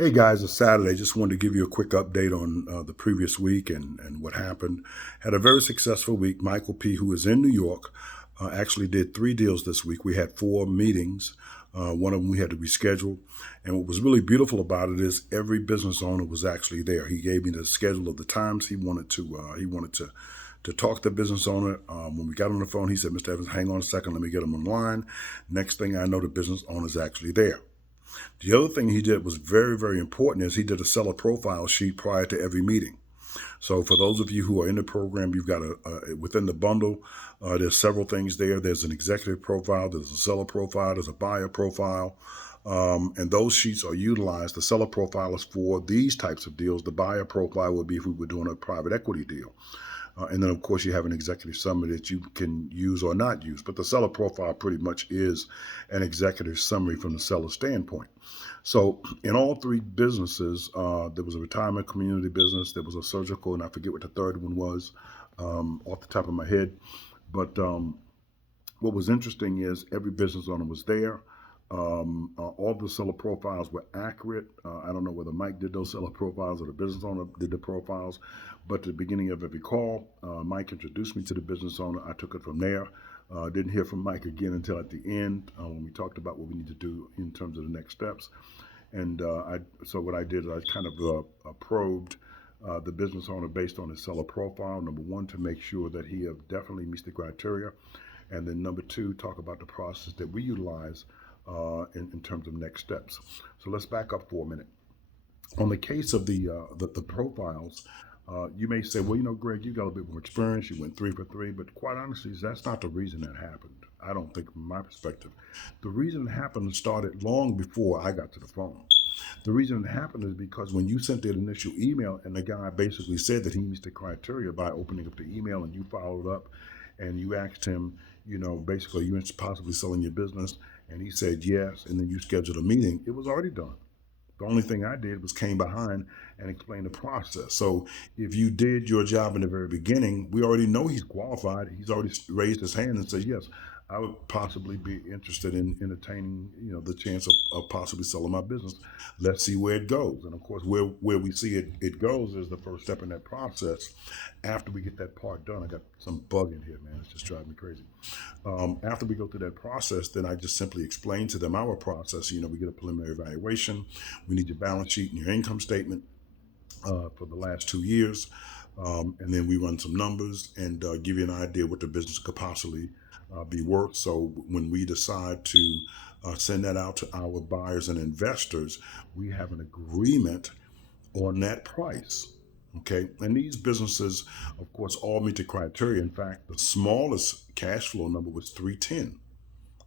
Hey guys, it's Saturday. Just wanted to give you a quick update on the previous week and what happened. Had a very successful week. Michael P., who is in New York, actually did 3 deals this week. We had 4 meetings. One of them we had to reschedule. And what was really beautiful about it is every business owner was actually there. He gave me the schedule of the times he wanted to talk to the business owner. When we got on the phone, he said, "Mr. Evans, hang on a second. Let me get him online." Next thing I know, the business owner is actually there. The other thing he did was very, very important is he did a seller profile sheet prior to every meeting. So for those of you who are in the program, you've got within the bundle, there's several things there. There's an executive profile, there's a seller profile, there's a buyer profile. And those sheets are utilized. The seller profile is for these types of deals. The buyer profile would be if we were doing a private equity deal. And then, of course, you have an executive summary that you can use or not use. But the seller profile pretty much is an executive summary from the seller standpoint. So, in all 3 businesses, there was a retirement community business, there was a surgical, and I forget what the third one was off the top of my head. But what was interesting is every business owner was there. All the seller profiles were accurate. I don't know whether Mike did those seller profiles or the business owner did the profiles, but at the beginning of every call, Mike introduced me to the business owner. I took it from there. Didn't hear from Mike again until at the end when we talked about what we need to do in terms of the next steps. And so what I did is I kind of probed the business owner based on his seller profile. Number one, to make sure that he definitely meets the criteria. And then number two, talk about the process that we utilize in terms of next steps. So let's back up for a minute. On the case of the profiles, you may say, well, Greg, you got a bit more experience. You went 3 for 3, but quite honestly, that's not the reason that happened. I don't think, from my perspective, the reason it happened started long before I got to the phone. The reason it happened is because when you sent that initial email and the guy basically said that he meets the criteria by opening up the email and you followed up and you asked him, basically you possibly selling your business, and he said yes, and then you scheduled a meeting, it was already done. The only thing I did was came behind and explained the process. So if you did your job in the very beginning, we already know he's qualified. He's already raised his hand and said, yes, I would possibly be interested in entertaining, the chance of possibly selling my business. Let's see where it goes. And of course, where we see it goes is the first step in that process. After we get that part done, I got some bug in here, man. It's just driving me crazy. After we go through that process, then I just simply explain to them our process. We get a preliminary evaluation. We need your balance sheet and your income statement for the last 2 years. And then we run some numbers and give you an idea what the business could possibly be worth. So when we decide to send that out to our buyers and investors, we have an agreement on that price. Okay, and these businesses, of course, all meet the criteria. In fact, the smallest cash flow number was 310,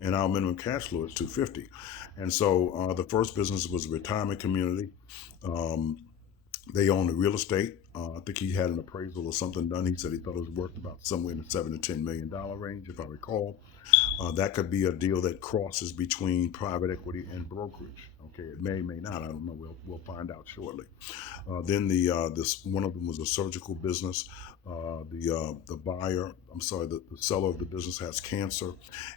and our minimum cash flow is 250. And so the first business was a retirement community. Um, they own the real estate. I think he had an appraisal or something done. He said he thought it was worth about somewhere in the $7 to $10 million range, if I recall. That could be a deal that crosses between private equity and brokerage. Okay, it may not. I don't know. We'll find out shortly. Then this one of them was a surgical business. The buyer, I'm sorry, the seller of the business has cancer,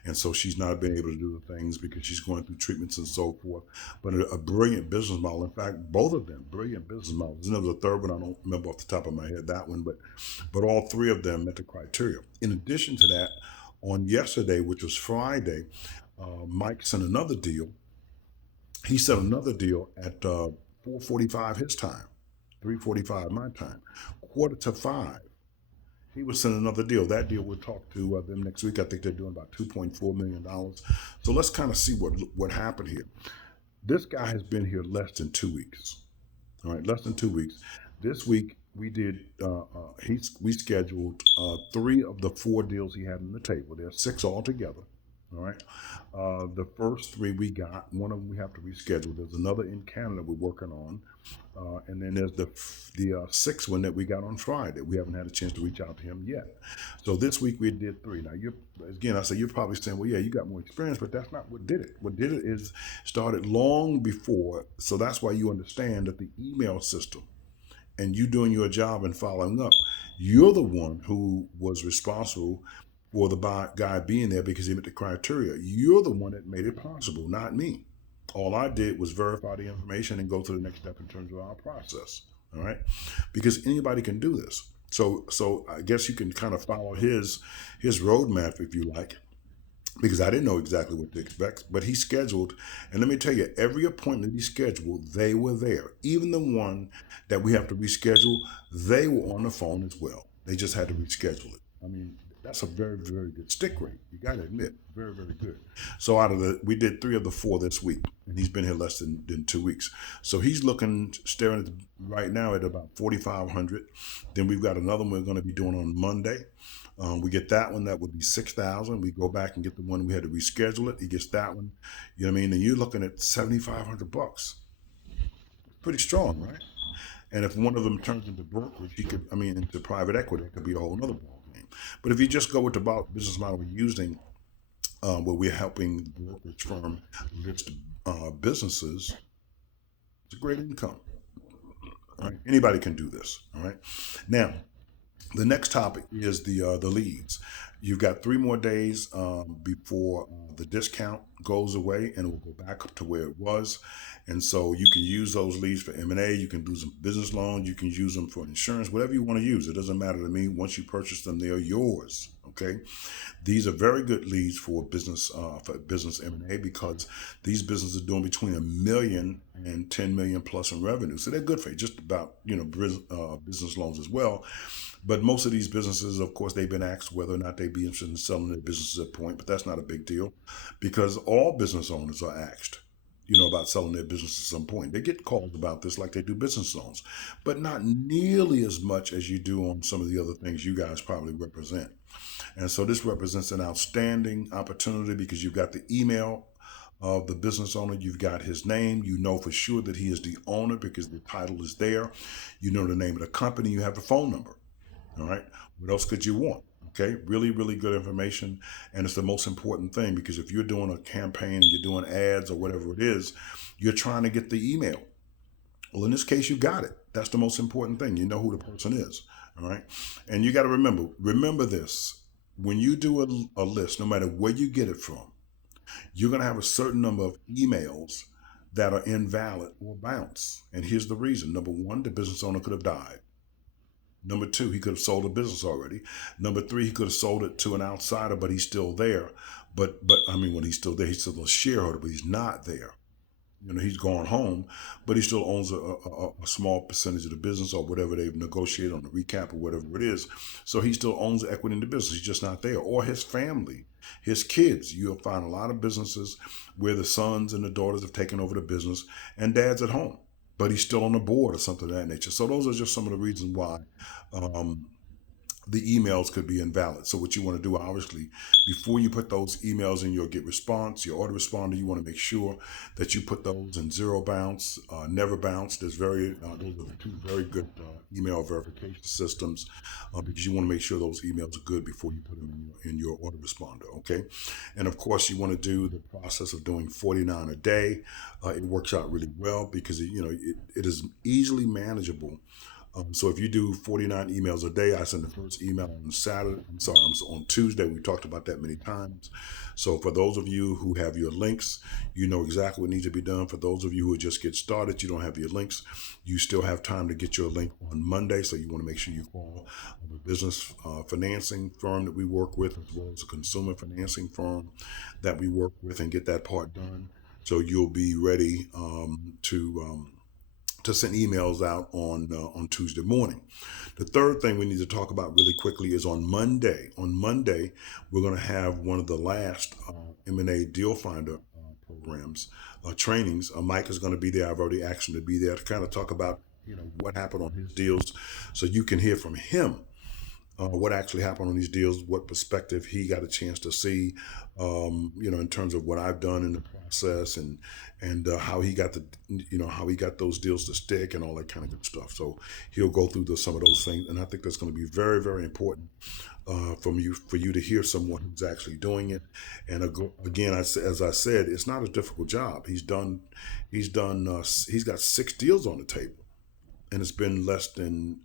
and so she's not been able to do the things because she's going through treatments and so forth. But a brilliant business model. In fact, both of them brilliant business models. And there was a third one I don't remember off the top of my head that one, but all 3 of them met the criteria. In addition to that, on yesterday, which was Friday, Mike sent another deal. He sent another deal at 4:45 his time, 3:45 my time, quarter to 5. He was sending another deal. That deal we'll talk to them next week. I think they're doing about $2.4 million. So let's kind of see what happened here. This guy has been here less than 2 weeks. All right, less than 2 weeks. This week we did. We scheduled 3 of the 4 deals he had on the table. There are 6 altogether. All right. The first 3 we got. One of them we have to reschedule. There's another in Canada we're working on, and then there's the 6th one that we got on Friday. We haven't had a chance to reach out to him yet. So this week we did 3. Now I say you're probably saying, well, yeah, you got more experience, but that's not what did it. What did it is started long before. So that's why you understand that the email system and you doing your job and following up, you're the one who was responsible for the guy being there because he met the criteria. You're the one that made it possible, not me. All I did was verify the information and go to the next step in terms of our process. All right, because anybody can do this. So I guess you can kind of follow his roadmap if you like, because I didn't know exactly what to expect. But he scheduled, and let me tell you, every appointment he scheduled, they were there. Even the one that we have to reschedule, they were on the phone as well. They just had to reschedule it. I mean, that's a very, very good stick rate. You got to admit, very, very good. So out of we did 3 of the 4 this week, and he's been here less than 2 weeks. So he's looking, staring at right now at about 4,500. Then we've got another one we're going to be doing on Monday. We get that one, that would be 6,000. We go back and get the one we had to reschedule it. He gets that one. You know what I mean? And you're looking at $7,500. Pretty strong, right? And if one of them turns into brokerage, he could, I mean, into private equity, it could be a whole other ball game. But if you just go with the business model we're using, where we're helping the brokerage firm list businesses, it's a great income. All right? Anybody can do this. All right. Now, the next topic is the leads. You've got 3 more days before the discount goes away, and it will go back up to where it was. And so you can use those leads for M&A. You can do some business loans. You can use them for insurance, whatever you want to use. It doesn't matter to me. Once you purchase them, they are yours. Okay, these are very good leads for business M&A, because these businesses are doing between 1 million and 10 million plus in revenue. So they're good for you. Just about business loans as well. But most of these businesses, of course, they've been asked whether or not they'd be interested in selling their businesses at point, but that's not a big deal, because all business owners are asked, about selling their business at some point. They get calls about this like they do business loans, but not nearly as much as you do on some of the other things you guys probably represent. And so this represents an outstanding opportunity, because you've got the email of the business owner, you've got his name, you know for sure that he is the owner because the title is there, you know the name of the company, you have the phone number. All right. What else could you want? Okay. Really, really good information. And it's the most important thing, because if you're doing a campaign and you're doing ads or whatever it is, you're trying to get the email. Well, in this case, you got it. That's the most important thing. You know who the person is. All right. And you got to remember this. When you do a list, no matter where you get it from, you're going to have a certain number of emails that are invalid or bounce. And here's the reason. Number one, the business owner could have died. Number two, he could have sold a business already. Number three, he could have sold it to an outsider, but he's still there. But I mean, when he's still there, he's still a shareholder, but he's not there. He's gone home, but he still owns a small percentage of the business or whatever they've negotiated on the recap or whatever it is. So he still owns equity in the business. He's just not there. Or his family, his kids. You'll find a lot of businesses where the sons and the daughters have taken over the business and dad's at home, but he's still on the board or something of that nature. So those are just some of the reasons why um, the emails could be invalid. So what you want to do, obviously, before you put those emails in your get response, your autoresponder, you want to make sure that you put those in zero bounce, never bounce. Those are the 2 very good email verification systems, because you want to make sure those emails are good before you put them in your autoresponder. Okay, and of course you want to do the process of doing 49 a day. It works out really well because it is easily manageable. So if you do 49 emails a day, I send the first email on Saturday. I'm sorry, on Tuesday. We talked about that many times. So for those of you who have your links, you know exactly what needs to be done. For those of you who just get started, you don't have your links, you still have time to get your link on Monday. So you want to make sure you call the business financing firm that we work with, as well as a consumer financing firm that we work with, and get that part done. So you'll be ready to send emails out on Tuesday morning. The third thing we need to talk about really quickly is on Monday. On Monday, we're going to have one of the last M&A Deal Finder programs, trainings. Mike is going to be there. I've already asked him to be there to kind of talk about what happened on his deals, so you can hear from him what actually happened on these deals, what perspective he got a chance to see, in terms of what I've done in the process, and how he got how he got those deals to stick and all that kind of good stuff. So he'll go through some of those things, and I think that's going to be very, very important for you to hear someone who's actually doing it. And again, as I said, it's not a difficult job. He's got 6 deals on the table, and it's been less than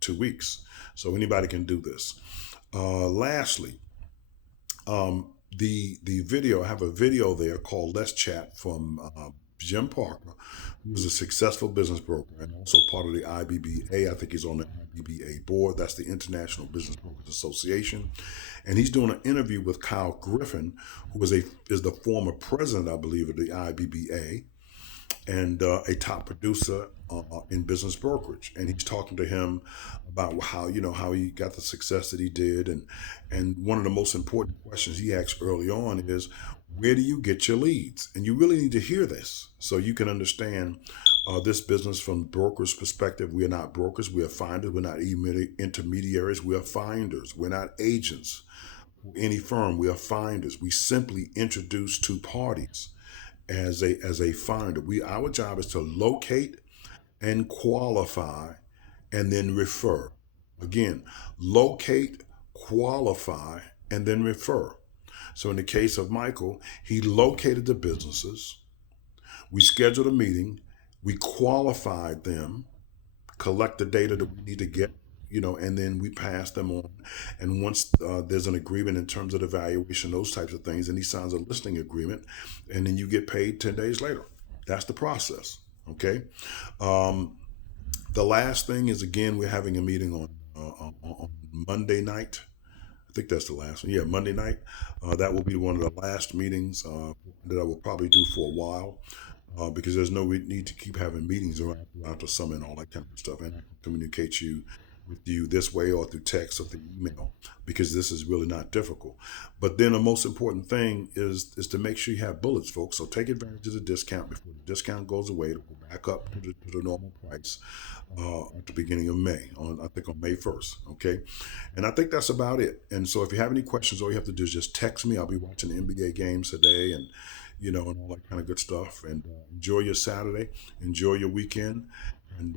2 weeks. So anybody can do this. Lastly, the video, I have a video there called Let's Chat from Jim Parker, who is a successful business broker and also part of the IBBA. I think he's on the IBBA board. That's the International Business Brokers Association. And he's doing an interview with Kyle Griffin, who is the former president, I believe, of the IBBA and a top producer in business brokerage. And he's talking to him about how he got the success that he did. And one of the most important questions he asked early on is, where do you get your leads? And you really need to hear this so you can understand this business from brokers' perspective. We are not brokers. We are finders. We're not intermediaries. We are finders. We're not agents. Any firm, we are finders. We simply introduce two parties as a finder. Our job is to locate and qualify and then refer. Again, locate, qualify, and then refer. So in the case of Michael, he located the businesses. We scheduled a meeting. We qualified them, collect the data that we need to get, and then we pass them on. And once there's an agreement in terms of the valuation, those types of things, and he signs a listing agreement, and then you get paid 10 days later. That's the process, okay? The last thing is, again, we're having a meeting on Monday night. I think that's the last one. Yeah, Monday night. That will be one of the last meetings that I will probably do for a while. Because there's no need to keep having meetings throughout the summer and all that kind of stuff. And I can communicate with you this way or through text or through email, because this is really not difficult. But then the most important thing is to make sure you have bullets, folks. So take advantage of the discount before the discount goes away. It'll go back up to the normal price at the beginning of May, on May 1st, okay? And I think that's about it. And so if you have any questions, all you have to do is just text me. I'll be watching the NBA games today and and all that kind of good stuff. And enjoy your Saturday, enjoy your weekend, and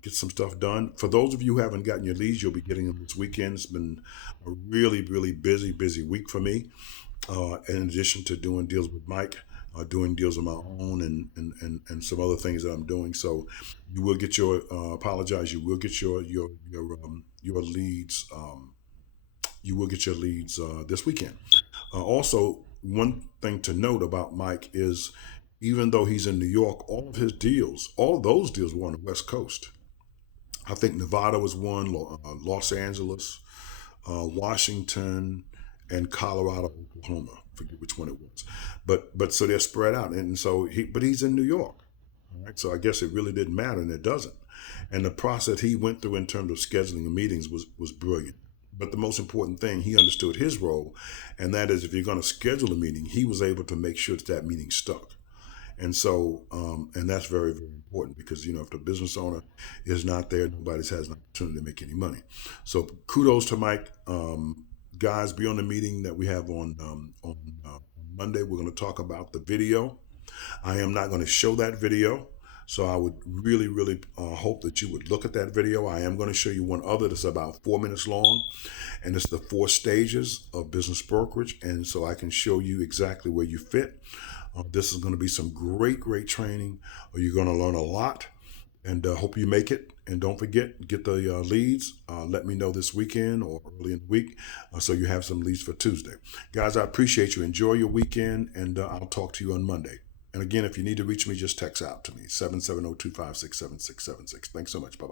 get some stuff done. For those of you who haven't gotten your leads, you'll be getting them this weekend. It's been a really, really busy week for me. In addition to doing deals with Mike, doing deals of my own, and some other things that I'm doing. So you will get your you will get your leads. You will get your leads this weekend. Also, one thing to note about Mike is, even though he's in New York, all of those deals were on the West Coast. I think Nevada was one, Los Angeles, Washington, and Colorado, Oklahoma. I forget which one it was. But so they're spread out. And so he's in New York. All right. So I guess it really didn't matter, and it doesn't. And the process he went through in terms of scheduling the meetings was brilliant. But the most important thing, he understood his role, and that is, if you're going to schedule a meeting, he was able to make sure that meeting stuck. And so, and that's very, very important, because, if the business owner is not there, nobody has an opportunity to make any money. So kudos to Mike. Guys, be on the meeting that we have on Monday. We're going to talk about the video. I am not going to show that video. So I would really, really hope that you would look at that video. I am going to show you one other that's about 4 minutes long, and it's the 4 stages of business brokerage. And so I can show you exactly where you fit. This is going to be some great training. You're going to learn a lot, and hope you make it. And don't forget, get the leads. Let me know this weekend or early in the week so you have some leads for Tuesday. Guys, I appreciate you. Enjoy your weekend, and I'll talk to you on Monday. And again, if you need to reach me, just text out to me, 770-256-7676. Thanks so much. Bye-bye.